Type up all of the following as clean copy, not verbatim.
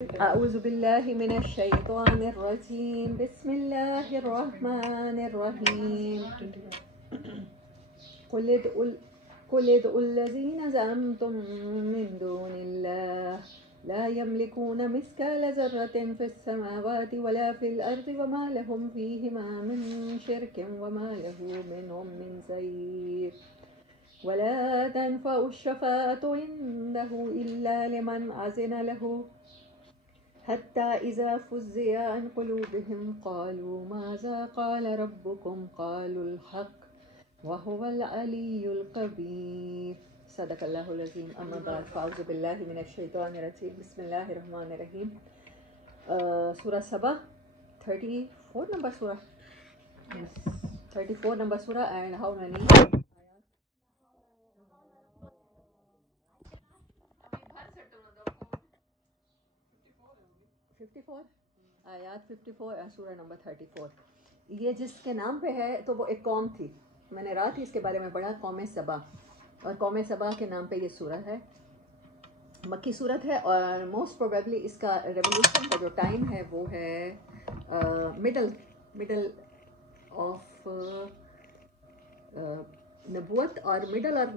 أعوذ بالله من الشيطان الرجيم بسم الله الرحمن الرحيم قل ادعوا الذين زعمتم من دون الله لا يملكون مثقال ذرة في السماوات ولا في الأرض وما لهم فيهما من شرك وما له منهم من زهير ولا تنفع الشفاعة عنده إلا لمن أذن له حتى إذا فزع عن قلوبهم قالوا ماذا قال ربكم قالوا الحق وهو العلي الكبير صدق الله العظيم أما بعد فأعوذ بالله من الشيطان الرجيم بسم الله الرحمن الرحيم سورة سبا 34 number surah. Yes. 34 number surah. And how many 54 آیات 54 اور سورہ نمبر 34. یہ جس کے نام پہ ہے تو وہ ایک قوم تھی. میں نے رات ہی اس کے بارے میں پڑھا, قوم سبا. اور قوم سبا کے نام پہ یہ سورت ہے, مکی صورت ہے. اور موسٹ پروبیبلی اس کا ریولیوشن کا جو ٹائم ہے وہ ہے مڈل آف نبوت. اور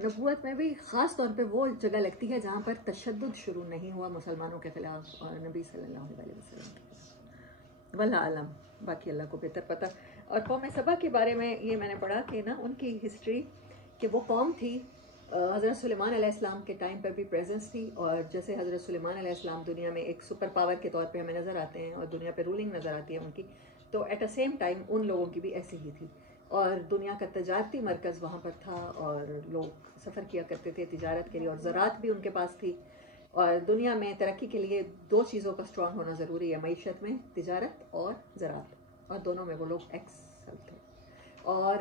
نبوت میں بھی خاص طور پہ وہ جگہ لگتی ہے جہاں پر تشدد شروع نہیں ہوا مسلمانوں کے خلاف اور نبی صلی اللہ علیہ وسلم کے خلاف. واللہ عالم, باقی اللہ کو بہتر پتہ. اور قوم سبا کے بارے میں یہ میں نے پڑھا کہ نا ان کی ہسٹری, کہ وہ قوم تھی حضرت سلیمان علیہ السلام کے ٹائم پر بھی پریزنس تھی. اور جیسے حضرت سلیمان علیہ السلام دنیا میں ایک سپر پاور کے طور پہ ہمیں نظر آتے ہیں اور دنیا پہ رولنگ نظر آتی ہے ان کی, تو ایٹ اے سیم ٹائم ان لوگوں کی بھی ایسی ہی تھی. اور دنیا کا تجارتی مرکز وہاں پر تھا اور لوگ سفر کیا کرتے تھے تجارت کے لیے, اور زراعت بھی ان کے پاس تھی. اور دنیا میں ترقی کے لیے دو چیزوں کا اسٹرانگ ہونا ضروری ہے معیشت میں, تجارت اور زراعت, اور دونوں میں وہ لوگ ایکسل تھے. اور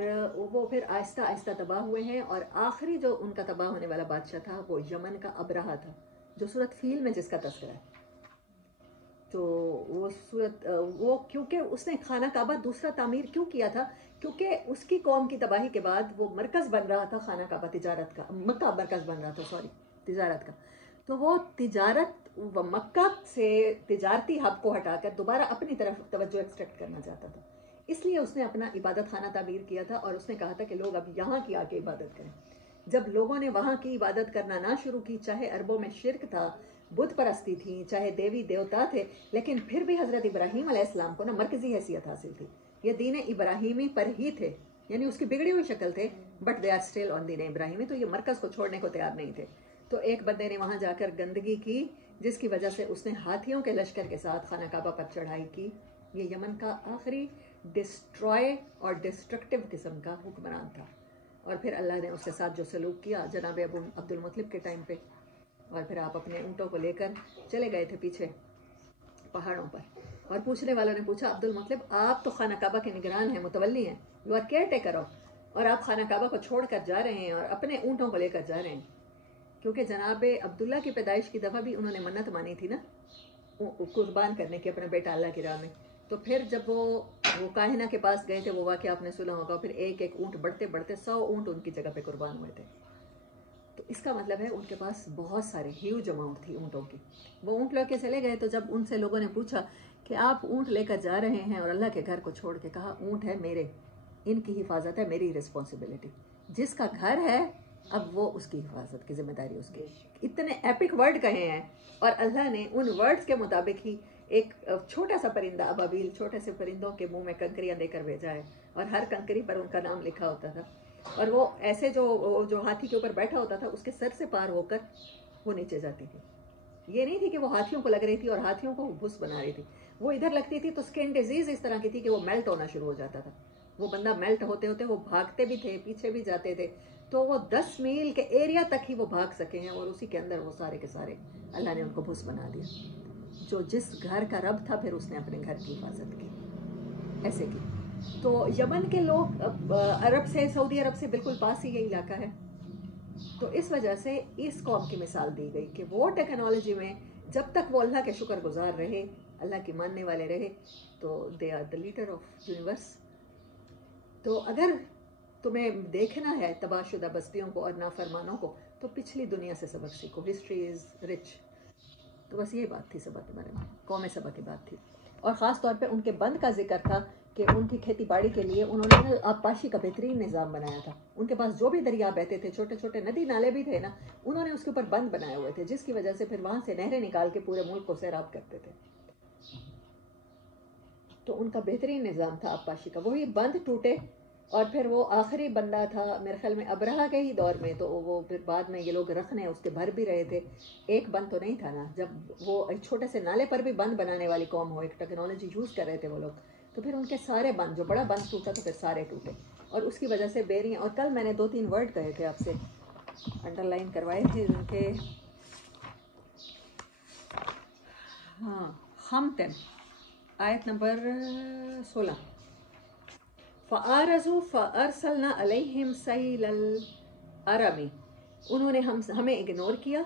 وہ پھر آہستہ آہستہ تباہ ہوئے ہیں. اور آخری جو ان کا تباہ ہونے والا بادشاہ تھا وہ یمن کا ابرہہ تھا, جو سورت فیل میں جس کا تذکرہ ہے. تو وہ کیونکہ اس نے خانہ کعبہ دوسرا تعمیر کیوں کیا تھا, کیونکہ اس کی قوم کی تباہی کے بعد وہ مرکز بن رہا تھا خانہ کعبہ تجارت کا, مکہ مرکز بن رہا تھا تجارت کا. تو وہ تجارت مکہ سے تجارتی ہب کو ہٹا کر دوبارہ اپنی طرف توجہ ایکسٹریکٹ کرنا چاہتا تھا. اس لیے اس نے اپنا عبادت خانہ تعمیر کیا تھا اور اس نے کہا تھا کہ لوگ اب یہاں کی آ کے عبادت کریں. جب لوگوں نے وہاں کی عبادت کرنا نہ شروع کی, چاہے عربوں میں شرک تھا, بت پرستی تھی, چاہے دیوی دیوتا تھے, لیکن پھر بھی حضرت ابراہیم علیہ السلام کو نا مرکزی حیثیت حاصل تھی. یہ دین ابراہیمی پر ہی تھے, یعنی اس کی بگڑی ہوئی شکل تھے, but they are still on دین ابراہیمی. تو یہ مرکز کو چھوڑنے کو تیار نہیں تھے. تو ایک بندے نے وہاں جا کر گندگی کی, جس کی وجہ سے اس نے ہاتھیوں کے لشکر کے ساتھ خانہ کعبہ پر چڑھائی کی. یہ یمن کا آخری ڈسٹروائے اور ڈسٹرکٹیو قسم کا حکمران تھا. اور پھر اللہ نے اس کے ساتھ جو سلوک کیا جناب ابو عبد المطلب کے ٹائم پہ, اور پھر آپ اپنے اونٹوں کو لے کر چلے گئے تھے پیچھے پہاڑوں پر. اور پوچھنے والوں نے پوچھا, عبد المطلب آپ تو خانہ کعبہ کے نگران ہیں, متولی ہیں, you are caretaker of, اور آپ خانہ کعبہ کو چھوڑ کر جا رہے ہیں اور اپنے اونٹوں کو لے کر جا رہے ہیں. کیونکہ جناب عبداللہ کی پیدائش کی دفعہ بھی انہوں نے منت مانی تھی نا قربان کرنے کی اپنا بیٹا اللہ کی راہ میں. تو پھر جب وہ کاہنہ کے پاس گئے تھے, وہ واقعہ آپ نے سنا ہوگا, پھر ایک ایک اونٹ بڑھتے بڑھتے 100 اونٹ ان کی جگہ پہ قربان ہوئے تھے. تو اس کا مطلب ہے ان کے پاس بہت سارے ہیوج اماؤنٹ تھی اونٹوں کی. وہ اونٹ لے کے چلے گئے. تو جب ان سے لوگوں نے پوچھا کہ آپ اونٹ لے کر جا رہے ہیں اور اللہ کے گھر کو چھوڑ کے, کہا اونٹ ہے میرے, ان کی حفاظت ہے میری رسپانسبلٹی. جس کا گھر ہے اب وہ اس کی حفاظت کی ذمہ داری اس کی. اتنے ایپک ورڈ کہے ہیں, اور اللہ نے ان ورڈز کے مطابق ہی ایک چھوٹا سا پرندہ ابابیل, چھوٹے سے پرندوں کے منہ میں کنکریاں دے کر بھیجا ہے, اور ہر کنکری پر ان کا نام لکھا ہوتا تھا. اور وہ ایسے جو ہاتھی کے اوپر بیٹھا ہوتا تھا اس کے سر سے پار ہو کر وہ نیچے جاتی تھی. یہ نہیں تھی کہ وہ ہاتھیوں کو لگ رہی تھی اور ہاتھیوں کو بھس بنا رہی تھی. وہ ادھر لگتی تھی تو اسکن ڈیزیز اس طرح کی تھی کہ وہ میلٹ ہونا شروع ہو جاتا تھا. وہ بندہ میلٹ ہوتے ہوتے وہ بھاگتے بھی تھے, پیچھے بھی جاتے تھے. تو وہ 10 میل کے ایریا تک ہی وہ بھاگ سکے ہیں, اور اسی کے اندر وہ سارے کے سارے اللہ نے ان کو بھس بنا دیا. جو جس گھر کا رب تھا پھر اس نے اپنے گھر کی حفاظت کی, ایسے کی. تو یمن کے لوگ عرب سے, سعودی عرب سے بالکل پاس ہی یہ علاقہ ہے. تو اس وجہ سے اس قوم کی مثال دی گئی کہ وہ ٹیکنالوجی میں جب تک وہ اللہ کے شکر گزار رہے, اللہ کی ماننے والے رہے, تو they are the leader of universe. تو اگر تمہیں دیکھنا ہے تباہ شدہ بستیوں کو اور نافرمانوں کو, تو پچھلی دنیا سے سبق سیکھو. History is rich. تو بس یہ بات تھی سبا کے بارے میں، قوم سبا کی بات تھی، اور خاص طور پہ ان کے بند کا ذکر تھا کہ ان کی کھیتی باڑی کے لیے انہوں نے آبپاشی کا بہترین نظام بنایا تھا. ان کے پاس جو بھی دریا بہتے تھے، چھوٹے چھوٹے ندی نالے بھی تھے نا، انہوں نے اس کے اوپر بند بنائے ہوئے تھے، جس کی وجہ سے پھر وہاں سے نہریں نکال کے پورے ملک کو سیراب کرتے تھے. تو ان کا بہترین نظام تھا آبپاشی کا. وہی بند ٹوٹے، اور پھر وہ آخری بندہ تھا میرے خیال میں ابرہا کے ہی دور میں، تو وہ پھر بعد میں یہ لوگ رکھنے اس کے بھر بھی رہے تھے. ایک بند تو نہیں تھا نا، جب وہ ایک چھوٹے سے نالے پر بھی بند بنانے والی قوم ہو، ایک ٹیکنالوجی یوز کر رہے تھے وہ لوگ، تو پھر ان کے سارے بند، جو بڑا بند ٹوٹا تو پھر سارے ٹوٹے، اور اس کی وجہ سے بیریاں. اور کل میں نے 2-3 ورڈ کہے تھے آپ سے، انڈر لائن کروائے تھے ان کے. ہاں، خمتن، آیت نمبر 16. فَآرَزُوا فَأَرْسَلْنَا عَلَيْهِمْ سَيْلَ الْعَرَمِ، انہوں نے ہمیں اگنور کیا،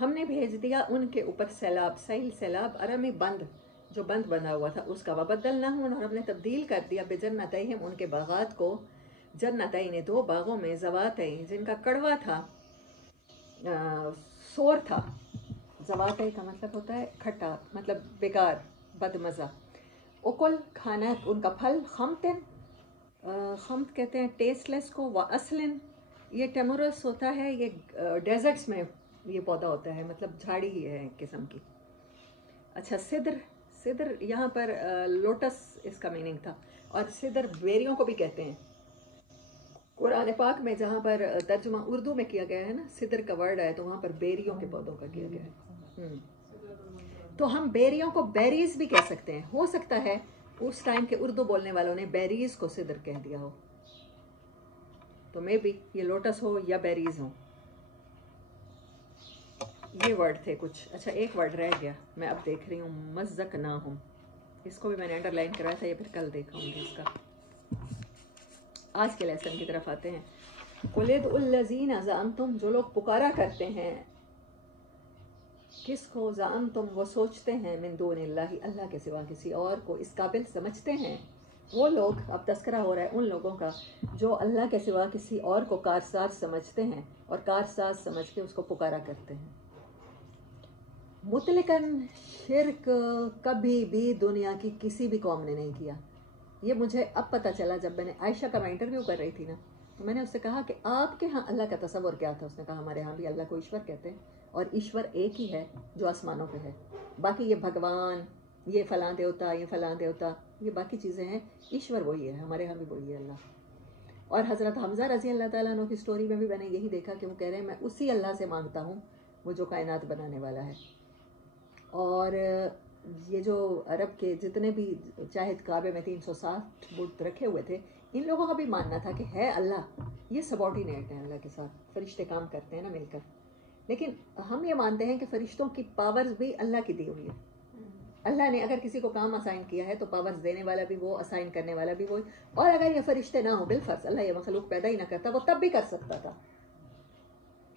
ہم نے بھیج دیا ان کے اوپر سیلاب. سیل سیلاب، عرمی بند، جو بند بنا ہوا تھا اس کا. وَبَدَّلْنَاهُمْ، اور ہم نے تبدیل کر دیا بِجَنَّتَيْهِمْ، ان کے باغات کو، جنتین، 2 باغوں میں، زواتین، جن کا کڑوا تھا، سور تھا. زواتین کا مطلب ہوتا ہے کھٹا، مطلب بیکار، بد مزہ. اکل، کھانا ان کا پھل. خمتن، خمت کہتے ہیں ٹیسٹ لیس کو. اصلن، یہ ٹیمورس ہوتا ہے، یہ ڈیزرٹس میں یہ پودا ہوتا ہے، مطلب جھاڑی ہی ہے ایک قسم کی. اچھا، صدر، صدر یہاں پر لوٹس اس کا میننگ تھا، اور صدر بیریوں کو بھی کہتے ہیں. قرآن پاک میں جہاں پر ترجمہ اردو میں کیا گیا ہے نا، صدر کا ورڈ ہے، تو وہاں پر بیریوں کے پودوں کا کیا گیا ہے. تو ہم بیریوں کو بیریز بھی کہہ سکتے ہیں. ہو سکتا ہے اس ٹائم کے اردو بولنے والوں نے بیریز کو صدر کہہ دیا ہو، تو مے بی یہ لوٹس ہو یا بیریز ہو. یہ ورڈ تھے کچھ. اچھا، ایک ورڈ رہ گیا، میں اب دیکھ رہی ہوں، مزقناہم، اس کو بھی میں نے انڈر لائن کرایا تھا، یہ پھر کل دیکھا ہوں گی اس کا. آج کے لیسن کی طرف آتے ہیں. قُلِ ادْعُوا الَّذِينَ زَعَمْتُمْ، جو لوگ پکارا کرتے ہیں، کس کو؟ زعمتم، وہ سوچتے ہیں، من دون اللہ، اللہ کے سوا کسی اور کو اس قابل سمجھتے ہیں. وہ لوگ، اب تذکرہ ہو رہا ہے ان لوگوں کا جو اللہ کے سوا کسی اور کو کارساز سمجھتے ہیں، اور کارساز سمجھ کے اس کو پکارا کرتے ہیں. مطلقاً شرک کبھی بھی دنیا کی کسی بھی قوم نے نہیں کیا. یہ مجھے اب پتہ چلا جب میں نے عائشہ کا میں انٹرویو کر رہی تھی نا، تو میں نے اس سے کہا کہ آپ کے ہاں اللہ کا تصور کیا تھا. اس نے کہا ہمارے ہاں بھی اللہ کو ایشور کہتے ہیں، اور ایشور ایک ہی ہے جو آسمانوں پہ ہے. باقی یہ بھگوان، یہ فلاں دیوتا، یہ فلاں دیوتا، یہ باقی چیزیں ہیں، ایشور وہی ہے، ہمارے ہاں بھی وہی ہے اللہ. اور حضرت حمزہ رضی اللہ تعالیٰ عنہ کی سٹوری میں بھی میں نے یہی دیکھا کہ وہ کہہ رہے ہیں میں اسی اللہ سے مانگتا ہوں، وہ جو کائنات بنانے والا ہے. اور یہ جو عرب کے جتنے بھی، چاہے کعبے میں 360 بت رکھے ہوئے تھے، ان لوگوں کا بھی ماننا تھا کہ ہے اللہ، یہ سبارڈینیٹ ہیں اللہ کے ساتھ، فرشتے کام کرتے ہیں نا مل کر. لیکن ہم یہ مانتے ہیں کہ فرشتوں کی پاورز بھی اللہ کی دی ہوئی ہے. اللہ نے اگر کسی کو کام اسائن کیا ہے تو پاورز دینے والا بھی وہ، اسائن کرنے والا بھی وہ. اور اگر یہ فرشتے نہ ہوں، بالفرض اللہ یہ مخلوق پیدا ہی نہ کرتا، وہ تب بھی کر سکتا تھا.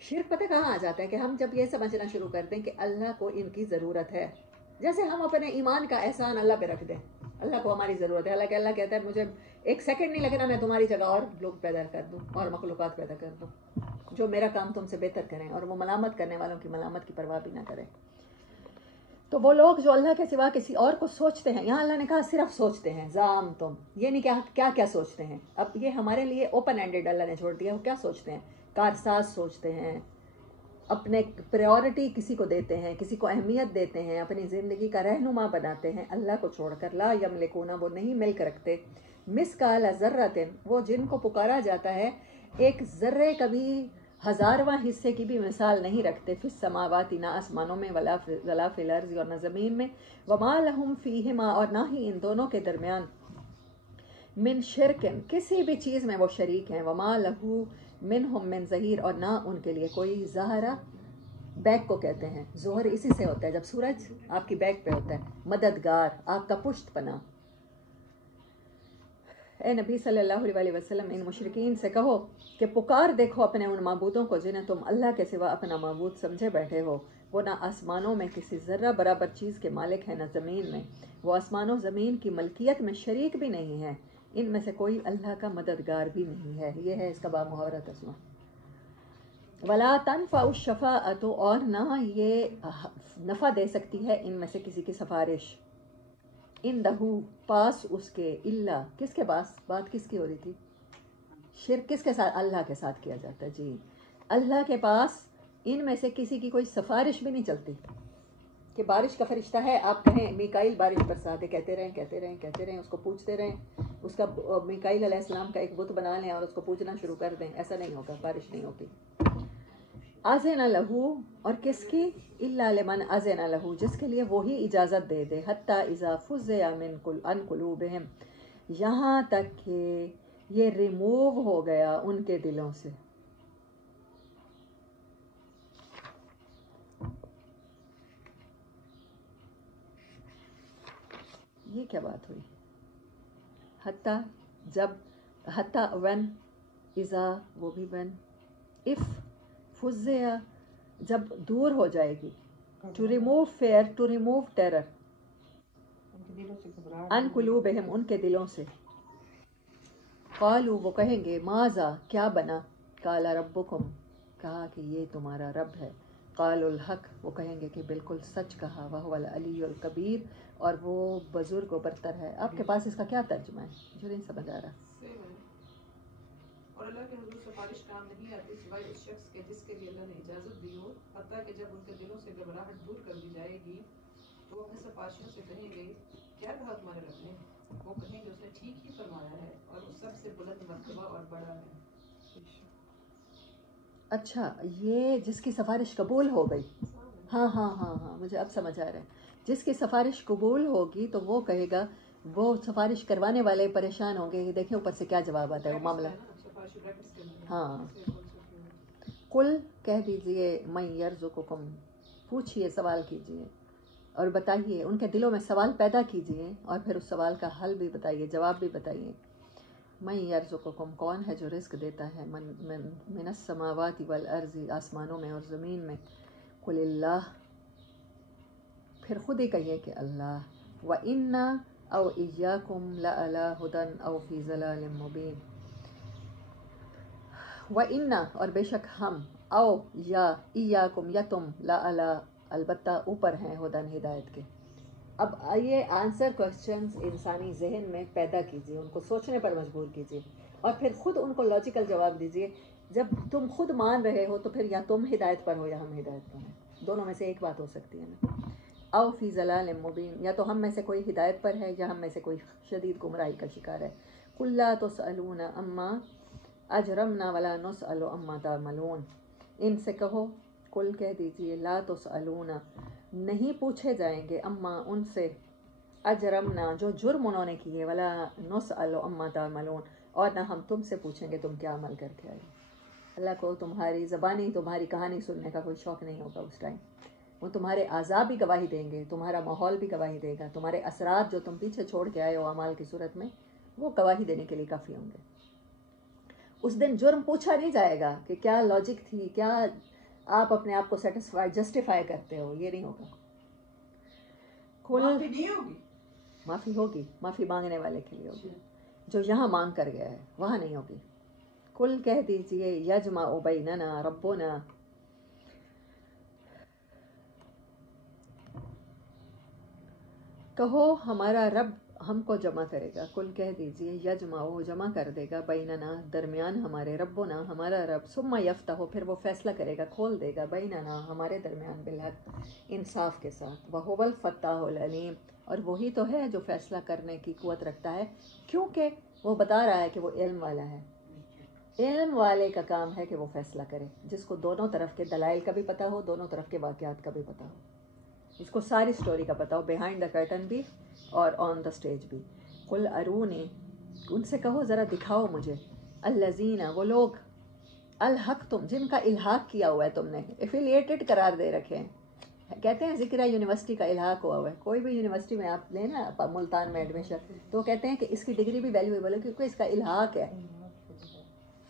شرک پتہ کہاں آ جاتا ہے کہ ہم جب یہ سمجھنا شروع کر دیں کہ اللہ کو ان کی ضرورت ہے. جیسے ہم اپنے ایمان کا احسان اللہ پہ رکھ دیں، اللہ کو ہماری ضرورت ہے. اللہ کہتا ہے مجھے 1 سیکنڈ نہیں لگنا، میں تمہاری جگہ اور لوگ پیدا کر دوں اور مخلوقات پیدا کر دوں جو میرا کام تم سے بہتر کریں، اور وہ ملامت کرنے والوں کی ملامت کی پرواہ بھی نہ کریں. تو وہ لوگ جو اللہ کے سوا کسی اور کو سوچتے ہیں، یہاں اللہ نے کہا صرف سوچتے ہیں. زام تم، یہ نہیں کہا کیا کیا سوچتے ہیں. اب یہ ہمارے لیے اوپن اینڈیڈ اللہ نے چھوڑ دیا. وہ کیا سوچتے ہیں؟ کارساز سوچتے ہیں، اپنے پریورٹی کسی کو دیتے ہیں، کسی کو اہمیت دیتے ہیں، اپنی زندگی کا رہنما بناتے ہیں اللہ کو چھوڑ کر. لا یملکون، وہ نہیں ملک رکھتے. مثقال ذرۃ، وہ جن کو پکارا جاتا ہے ایک ذرے کبھی 1000واں حصے کی بھی مثال نہیں رکھتے. فی السماوات، نہ آسمانوں میں، ولا فی الارض، اور نہ زمین میں. وما لہم فیہما، اور نہ ہی ان دونوں کے درمیان، من شرکن، کسی بھی چیز میں وہ شریک ہیں. وما لہو منہم من ظہیر، اور نہ ان کے لیے کوئی ظاہرہ. بیک کو کہتے ہیں، ظہر اسی سے ہوتا ہے جب سورج آپ کی بیک پہ ہوتا ہے. مددگار، آپ کا پشت پناہ. اے نبی صلی اللہ علیہ وسلم، ان مشرکین سے کہو کہ پکار دیکھو اپنے ان معبودوں کو جنہیں تم اللہ کے سوا اپنا معبود سمجھے بیٹھے ہو. وہ نہ آسمانوں میں کسی ذرہ برابر چیز کے مالک ہیں، نہ زمین میں. وہ آسمان و زمین کی ملکیت میں شریک بھی نہیں ہے. ان میں سے کوئی اللہ کا مددگار بھی نہیں ہے. یہ ہے اس کا بامحاورہ ترجمہ. ولا تنفع الشفاعۃ، اور نہ یہ نفع دے سکتی ہے ان میں سے کسی کی سفارش، اندہو پاس اس کے، الا کس کے پاس، بات کس کی ہو رہی تھی، شرک کس کے ساتھ، اللہ کے ساتھ کیا جاتا ہے جی، اللہ کے پاس ان میں سے کسی کی کوئی سفارش بھی نہیں چلتی کہ بارش کا فرشتہ ہے، آپ کہیں میکائیل بارش برسا دے، کہتے رہیں کہتے رہیں کہتے رہیں، اس کو پوچھتے رہیں، اس کا میکائیل علیہ السلام کا ایک بت بنا لیں اور اس کو پوچھنا شروع کر دیں، ایسا نہیں ہوگا، بارش نہیں ہوگی۔ اذن لہو، اور کس کی، الا لمن اذن لہو، جس کے لیے وہی اجازت دے دے، حتی اذا فزع من عن قلوبہم، یہاں تک کہ یہ ریموو ہو گیا ان کے دلوں سے۔ یہ کیا بات ہوئی، حتیٰ جب، حتیٰ when، اذا وہ بھی when، if فزع جب دور ہو جائے گی، to remove fear، to remove terror، ان قلوبہم ان کے دلوں سے، قالوا وہ کہیں گے، ماذا کیا بنا، قال ربکم کہا کہ یہ تمہارا رب ہے، قالوا الحق وہ کہیں گے کہ بالکل سچ کہا، وہو العلی الکبیر اور وہ بزرگ و برتر ہے۔ آپ کے پاس اس کا کیا ترجمہ ہے، مجھے نہیں سمجھ آ رہا۔ اور اللہ کے حضور سفارش کام نہیں آتی سوائے اس شخص کے جس کے لیے اللہ نے اجازت دی ہو، حتیٰ کہ جب ان کے دلوں سے گھبراہٹ دور کر دی جائے گی تو وہ اپنے سفارشیوں سے کہیں گے، کیا کہا تمہارے رب نے؟ وہ کہیں گے اس نے ٹھیک ہی فرمایا ہے اور وہ سب سے بلند مرتبہ اور بڑا ہے۔ اچھا، یہ جس کی سفارش قبول ہو گئی، ہاں ہاں ہاں ہاں مجھے اب سمجھ آ رہا ہے، جس کی سفارش قبول ہوگی تو وہ کہے گا، وہ سفارش کروانے والے پریشان ہوں گے کہ دیکھیں اوپر سے کیا جواب آتا ہے، وہ معاملہ، ہاں، قل کہہ دیجئے، من یرزقکم پوچھئے، سوال کیجئے اور بتائیے، ان کے دلوں میں سوال پیدا کیجئے اور پھر اس سوال کا حل بھی بتائیے، جواب بھی بتائیے۔ من یرزقکم کون ہے جو رزق دیتا ہے، من السماوات والارض آسمانوں میں اور زمین میں، قل اللہ پھر خود ہی کہیے کہ اللہ، وَإِنَّا أَوْ إِيَّاكُمْ لَعَلَىٰ هُدًى أَوْ فِي ضَلَالٍ مُّبِينٍ، وَإِنَّا اور بے شک ہم، او یا ایاکم یا تم، لَعَلَىٰ البتہ اوپر ہیں، ہدن ہدایت کے۔ اب آئیے آنسر کوشچنز انسانی ذہن میں پیدا کیجیے، ان کو سوچنے پر مجبور کیجیے اور پھر خود ان کو لاجیکل جواب دیجیے۔ جب تم خود مان رہے ہو تو پھر یا تم ہدایت پر ہو یا ہم ہدایت پر ہیں، دونوں میں سے ایک بات ہو سکتی ہے نا۔ او فی ضلال مبین، یا تو ہم میں سے کوئی ہدایت پر ہے یا ہم میں سے کوئی شدید گمراہی کا شکار ہے۔ قل لا تسألون عما اجرمنا ولا نسأل عما تعملون، ان سے کہو، قل کہہ دیجیے، لا تسألون نہیں پوچھے جائیں گے، اما ان سے، اجرمنا جو جرم انہوں نے کیے، ولا نسأل عما تعملون اور نہ ہم تم سے پوچھیں گے تم کیا عمل کر کے آئے۔ اللہ کو تمہاری زبانی، تمہاری کہانی سننے کا کوئی شوق نہیں ہوگا اس ٹائم، وہ تمہارے اعضاء بھی گواہی دیں گے، تمہارا ماحول بھی گواہی دے گا، تمہارے اثرات جو تم پیچھے چھوڑ کے آئے ہو اعمال کی صورت میں، وہ گواہی دینے کے لیے کافی ہوں گے۔ اس دن جرم پوچھا نہیں جائے گا کہ کیا لاجک تھی، کیا آپ اپنے آپ کو سیٹسفائی جسٹیفائی کرتے ہو، یہ نہیں ہوگا۔ معافی نہیں ہوگی، معافی ہوگی، معافی مانگنے والے کے لیے ہوگی، جو یہاں مانگ کر گیا ہے وہاں نہیں ہوگی۔ قل کہہ دیجئے، یجمع بیننا ربنا کہو ہمارا رب ہم کو جمع کرے گا، قل کہہ دیجئے، یجمع وہ جمع کر دے گا، بیننا درمیان ہمارے، ربنا ہمارا رب، ثم یفتح پھر وہ فیصلہ کرے گا، کھول دے گا، بیننا ہمارے درمیان، بالحق انصاف کے ساتھ، وہو الفتاح العلیم اور وہی تو ہے جو فیصلہ کرنے کی قوت رکھتا ہے، کیونکہ وہ بتا رہا ہے کہ وہ علم والا ہے، علم والے کا کام ہے کہ وہ فیصلہ کرے، جس کو دونوں طرف کے دلائل کا بھی پتہ ہو، دونوں طرف کے واقعات کا بھی پتہ ہو، اس کو ساری سٹوری کا پتہ ہو، بیہائنڈ دا کرٹن بھی اور آن دا سٹیج بھی۔ قل ارونی ان سے کہو ذرا دکھاؤ مجھے، الذین وہ لوگ، الحق تم جن کا الحاق کیا ہوا ہے تم نے، ایفیلیٹڈ قرار دے رکھے ہیں، کہتے ہیں ذکر یونیورسٹی کا الحاق ہوا ہوا ہے، کوئی بھی یونیورسٹی میں آپ لیں نا ملتان میں ایڈمیشن تو وہ کہتے ہیں کہ اس کی ڈگری بھی ویلیویبل ہے کیونکہ اس کا الحاق ہے۔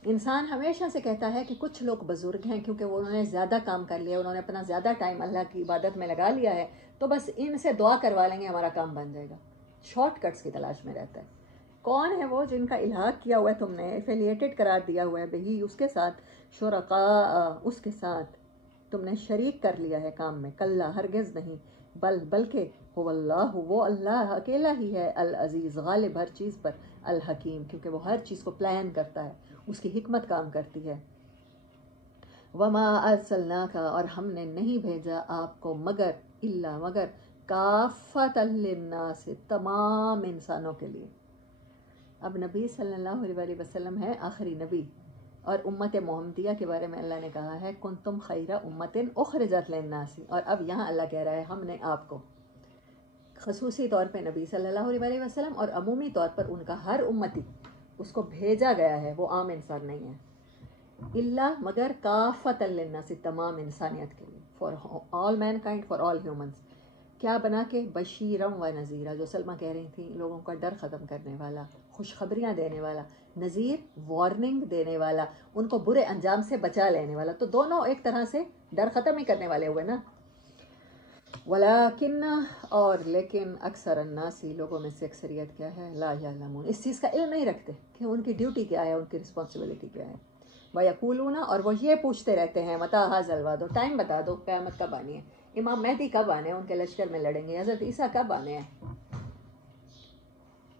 انسان ہمیشہ سے کہتا ہے کہ کچھ لوگ بزرگ ہیں کیونکہ وہ انہوں نے زیادہ کام کر لیا، انہوں نے اپنا زیادہ ٹائم اللہ کی عبادت میں لگا لیا ہے، تو بس ان سے دعا کروا لیں گے ہمارا کام بن جائے گا، شارٹ کٹس کی تلاش میں رہتا ہے۔ کون ہے وہ جن کا الحاق کیا ہوا ہے تم نے، ایفیلیٹڈ قرار دیا ہوا ہے بہی اس کے ساتھ، شرکاء اس کے ساتھ تم نے شریک کر لیا ہے کام میں، کلا ہرگز نہیں، بلکہ هو اللہ، وہ اللہ اکیلا ہی ہے، العزیز غالب ہر چیز پر، الحکیم کیونکہ وہ ہر چیز کو پلان کرتا ہے، اس کی حکمت کام کرتی ہے۔ وما ارسلناک، اور ہم نے نہیں بھیجا آپ کو مگر کافۃ للناس، تمام انسانوں کے لیے۔ اب نبی صلی اللہ علیہ وسلم ہے آخری نبی، اور امت محمدیہ کے بارے میں اللہ نے کہا ہے کنتم خیر امت اخرجت للناس، اور اب یہاں اللہ کہہ رہا ہے ہم نے آپ کو خصوصی طور پہ نبی صلی اللہ علیہ وسلم اور عمومی طور پر ان کا ہر امتی اس کو بھیجا گیا ہے، وہ عام انسان نہیں ہے، اللہ مگر کافۃ للناس، تمام انسانیت کے لیے، for all mankind, for all humans, کیا بنا کے بشیرم و نذیرہ، جو سلمہ کہہ رہی تھی لوگوں کا ڈر ختم کرنے والا، خوشخبریاں دینے والا، نذیر وارننگ دینے والا، ان کو برے انجام سے بچا لینے والا، تو دونوں ایک طرح سے ڈر ختم ہی کرنے والے ہوئے نا۔ ولیکن، اور لیکن اکثر الناسی، لوگوں میں سے اکثریت کیا ہے، لا یعلمون، اس چیز کا علم نہیں رکھتے کہ ان کی ڈیوٹی کیا ہے، ان کی رسپانسبلٹی کیا ہے۔ وَيَقُولُونَ، اور وہ یہ پوچھتے رہتے ہیں، متى هذا الوعد، ٹائم بتا دو قیامت کب آنی ہے، امام مہدی کب آنے ہیں، ان کے لشکر میں لڑیں گے، حضرت عیسیٰ کب آنے ہیں،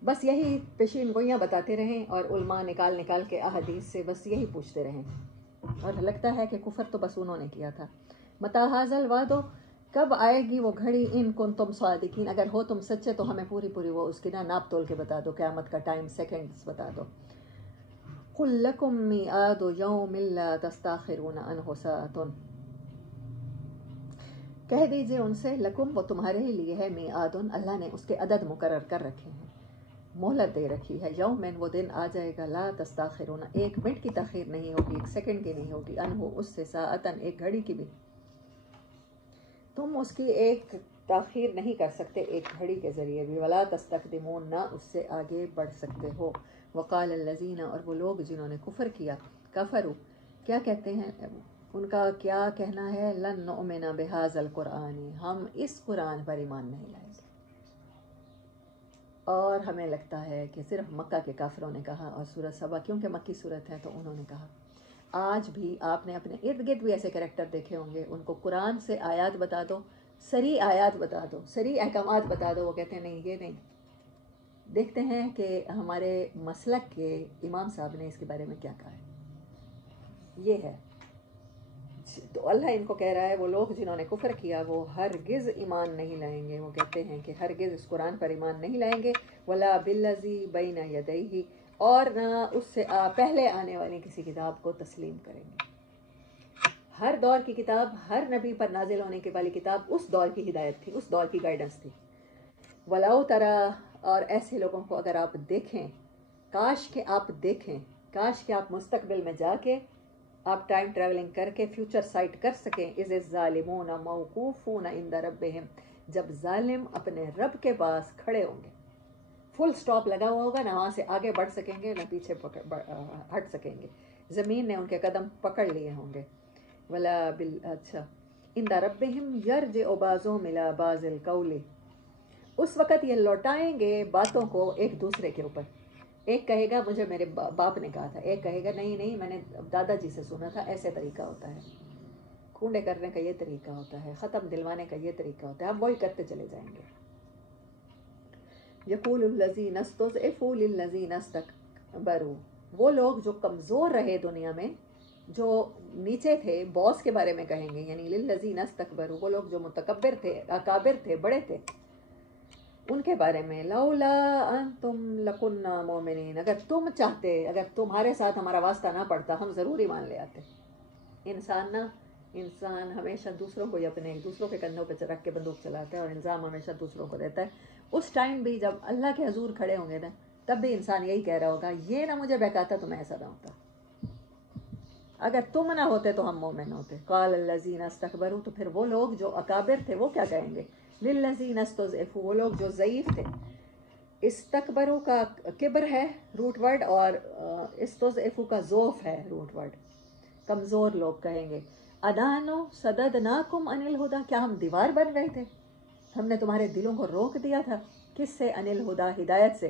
بس یہی پیشین گوئیاں بتاتے رہیں، اور علماء نکال کے احادیث سے بس یہی پوچھتے رہیں، اور لگتا ہے کہ کفر تو بس انہوں نے کیا تھا۔ متى هذا الوعد، کب آئے گی وہ گھڑی، ان کنتم صادقین، اگر ہو تم سچے تو ہمیں پوری وہ اس کی ناپ تول کے بتا دو، قیامت کا ٹائم سیکنڈز بتا دو۔ قل لکم میعاد یوم لا تستاخرون عنہ ساعۃ، کہہ دیجئے ان سے، لکم وہ تمہارے ہی لیے ہے، میعاد اللہ نے اس کے عدد مقرر کر رکھے ہیں، مہلت دے رکھی ہے، یومن وہ دن آ جائے گا، لا تستاخرون ایک منٹ کی تاخیر نہیں ہوگی، ایک سیکنڈ کی نہیں ہوگی، عنہ اس سے، ساعتن ایک گھڑی کی بھی، تم اس کی ایک تاخیر نہیں کر سکتے ایک گھڑی کے ذریعے بھی، ولا تستقدمون نہ اس سے آگے بڑھ سکتے ہو۔ وقال الذین، اور وہ لوگ جنہوں نے کفر کیا، کفروا کیا کہتے ہیں، ان کا کیا کہنا ہے، لن نؤمن بہذا القرآن، ہم اس قرآن پر ایمان نہیں لائیں گے، اور ہمیں لگتا ہے کہ صرف مکہ کے کافروں نے کہا، اور سورۃ سبا کیونکہ مکی صورت ہے تو انہوں نے کہا۔ آج بھی آپ نے اپنے ارد گرد بھی ایسے کریکٹر دیکھے ہوں گے، ان کو قرآن سے آیات بتا دو، صریح آیات بتا دو، صریح احکامات بتا دو، وہ کہتے ہیں نہیں یہ نہیں۔ دیکھتے ہیں کہ ہمارے مسلک کے امام صاحب نے اس کے بارے میں کیا کہا ہے، یہ ہے تو اللہ ان کو کہہ رہا ہے وہ لوگ جنہوں نے کفر کیا وہ ہرگز ایمان نہیں لائیں گے، وہ کہتے ہیں کہ ہرگز اس قرآن پر ایمان نہیں لائیں گے، ولا بالذی بین یدیہ، اور نہ اس سے پہلے آنے والی کسی کتاب کو تسلیم کریں گے۔ ہر دور کی کتاب، ہر نبی پر نازل ہونے کی والی کتاب اس دور کی ہدایت تھی، اس دور کی گائیڈنس تھی۔ وَلَوْ تَرَىٰ، اور ایسے لوگوں کو اگر آپ دیکھیں، کاش کہ آپ دیکھیں، کاش کہ آپ مستقبل میں جا کے آپ ٹائم ٹریولنگ کر کے فیوچر سائٹ کر سکیں، اذ الظالمون موقوفون عند ربہم، جب ظالم اپنے رب کے پاس کھڑے ہوں گے، فل سٹاپ لگا ہوا ہوگا، نہ وہاں سے آگے بڑھ سکیں گے نہ پیچھے ہٹ سکیں گے، زمین نے ان کے قدم پکڑ لیے ہوں گے۔ ولا اچھا، عند ربہم یرجع بعضهم الی بعض القول، اس وقت یہ لوٹائیں گے باتوں کو ایک دوسرے کے اوپر، ایک کہے گا مجھے میرے باپ نے کہا تھا، ایک کہے گا نہیں میں نے دادا جی سے سنا تھا، ایسے طریقہ ہوتا ہے، کھونڈے کرنے کا یہ طریقہ ہوتا ہے، ختم دلوانے کا یہ طریقہ ہوتا ہے، ہم وہی کرتے چلے جائیں گے۔ یقول الذین استضعفوا للذین استکبروا، وہ لوگ جو کمزور رہے دنیا میں، جو نیچے تھے، باس کے بارے میں کہیں گے، یعنی للذین استکبروا، وہ لوگ جو متکبر تھے، اکابر تھے، بڑے تھے، ان کے بارے میں، لولا انتم لکنا مومنین، اگر تم چاہتے، اگر تمہارے ساتھ ہمارا واسطہ نہ پڑتا ہم ضرور ایمان لے آتے۔ انسان ہمیشہ دوسروں کو ہی اپنے دوسروں کے کندھوں پہ رکھ کے بندوق چلاتا ہے، اور الزام ہمیشہ دوسروں کو دیتا ہے۔ اس ٹائم بھی جب اللہ کے حضور کھڑے ہوں گے نا، تب بھی انسان یہی کہہ رہا ہوگا، یہ نہ مجھے بہکاتا تو میں ایسا نہ ہوتا، اگر تم نہ ہوتے تو ہم مومن ہوتے۔ قال الذین استکبروا، تو پھر وہ لوگ جو اکابر تھے وہ کیا کہیں گے، للذین استضعفوا، وہ لوگ جو ضعیف تھے، استکبروا کا کبر ہے روٹ ورڈ، اور استضعفوا کا ضعف ہے روٹ ورڈ، کمزور لوگ کہیں گے، انحن صددناکم عن الہدی، کیا ہم دیوار بن گئے تھے، ہم نے تمہارے دلوں کو روک دیا تھا، کس سے، عن الہدی، ہدایت سے،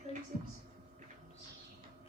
36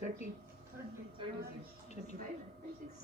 30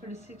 36